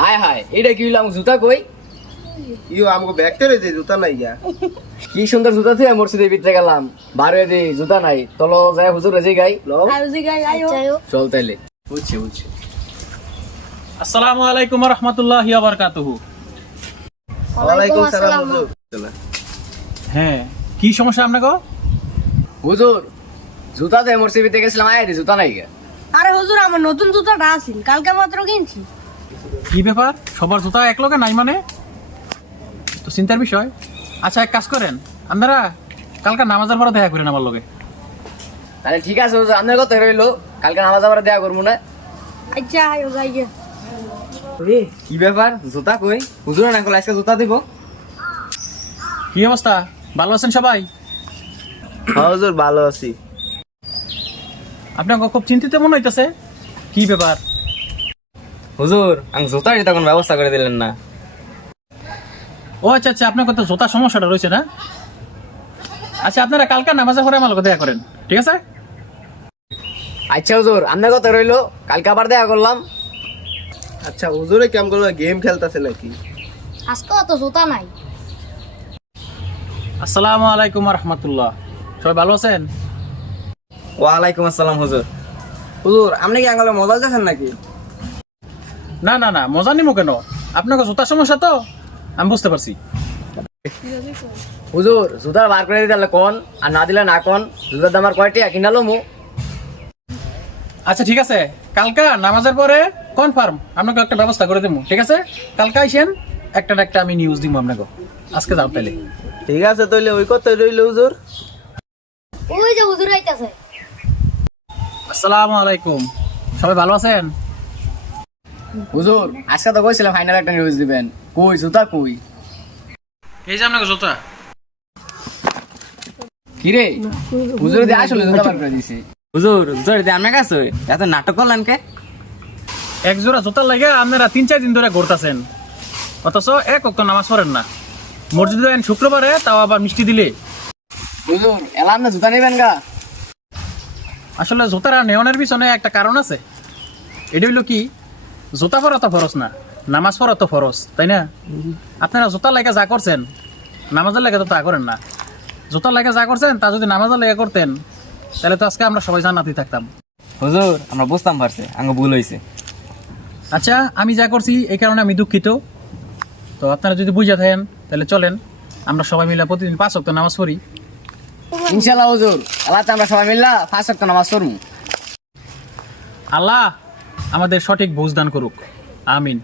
হায় হায় এটা কি হইলাম জুতা কই? ইও আমাকে ব্যাগতে রয়েছে জুতা নাই গা। কি সুন্দর জুতা থেকে মসজিদের ভিতরে গেলাম। বারে দি জুতা নাই। তলো যায় হুজুর রেজি গাই। লও চল তাইলে। বুঝছি বুঝছি। আসসালামু আলাইকুম রহমতুল্লাহ বারকাতুহু। ওয়ালাইকুম সালাম হুজুর হ্যাঁ কি সমস্যা আপনাকে? হুজুর জুতা মসজিদের ভিতরে গেছিলাম আয় দি জুতা নাই গা। আরে হুজুর আমার নতুন জুতাটা আছিল কালকে মাত্র কিনছি। কি ব্যাপার? সবার জুতা এক লগে নাই মানে? তো চিন্তার বিষয়। আচ্ছা এক কাজ করেন। আপনারা কালকে নামাজের পরে দেখা করেন আমার লগে। তাহলে ঠিক আছে আপনার কথা রইল কালকে নামাজ আবার দেয়া করব না। আচ্ছা কি ব্যাপার? জুতা কই? হুজুর না কল আজকে জুতা দিব? কি অবস্থা? ভালো আছেন সবাই? হ্যাঁ হুজুর ভালো আছি। আপনাকে খুব চিন্তিত মনে হইতেছে। কি ব্যাপার? হুজুর আমি জুতার তখন ব্যবস্থা করে দিলেন না। ও আচ্ছা আচ্ছা আপনার কথা জোতা সমস্যাটা রয়েছে না? আচ্ছা আপনারা কালকে নামাজের পরে আমার দেখা করেন ঠিক আছে? আচ্ছা হুজুর আপনার কথা রইল কালকে আবার দেখা করলাম। আচ্ছা হুজুরে কেমন করে গেম খেলতেছে নাকি? আজকে অত জুতা নাই। আসসালামু আলাইকুম রহমতুল্লাহ। সবাই ভালো আছেন? ওয়ালাইকুম আসসালাম হুজুর। হুজুর আপনি কি আঙ্গলে মোবাইল দেখেন নাকি? না না না মজা নিমো কেন? আপনাকে জুতার সমস্যা তো? আমি বুঝতে পারছি। হুজুর জুতার বার করে দিলে কোন? আর না দিলে না কোন? জুতার দাম আর কয়টি কিনালো মু আচ্ছা ঠিক আছে। কালকা নামাজের পরে কনফার্ম আপনাকে একটা ব্যবস্থা করে দেবো ঠিক আছে? কালকা আইসেন একটা না একটা আমি নিউজ দিব আপনাকে। আজকে যাও তাহলে ঠিক আছে তাহলে ওই কথা রইল হুজুর। ওই যে হুজুর আইতাছে। আসসালামু আলাইকুম। সবাই ভালো আছেন? হুজুর আজকে তো কইছিলাম ফাইনাল একটা নিউজ দিবেন। কই জুতা কই? এই যে আপনাকে জুতা। কি রে হুজুর দিয়ে আসলে জুতা বার করে দিছে। হুজুর জুতা দিয়ে আমার কাছে এত নাটক করলেন কে? এক জোড়া জুতার লাগে আপনারা তিন চার দিন ধরে ঘুরতেছেন। অথচ এক অক্ত নামাজ পড়েন না। মসজিদে আইন শুক্রবারে তাও আবার মিষ্টি দিলে। হুজুর এলাম না জুতা নেবেন গা। আসলে জুতারা নেওয়ানোর পিছনে একটা কারণ আছে। এটা হইল কি জুতা পরা তো ফরজ না নামাজ পড়া তো ফরজ তাই না? আপনারা জুতার লাগে যা করছেন নামাজের লাগে তো তা করেন না। জুতার লাগে যা করছেন তা যদি নামাজের লাগে করতেন তাহলে তো আজকে আমরা সবাই জান্নাতি থাকতাম। হুজুর আমরা বুঝতাম পারছে আঙ্গ ভুল হয়েছে আচ্ছা আমি যা করছি এই কারণে আমি দুঃখিত। তো আপনারা যদি বুঝে থাকেন তাহলে চলেন আমরা সবাই মিলে প্রতিদিন পাঁচ অক্ট নামাজ পড়ি। ইনশাল্লাহ হুজুর এলাতে আমরা সবাই মিল্লা পাঁচ একটা নামাজ পড়ব আল্লাহ আমাদের সঠিক বুঝদান করুক। আমিন।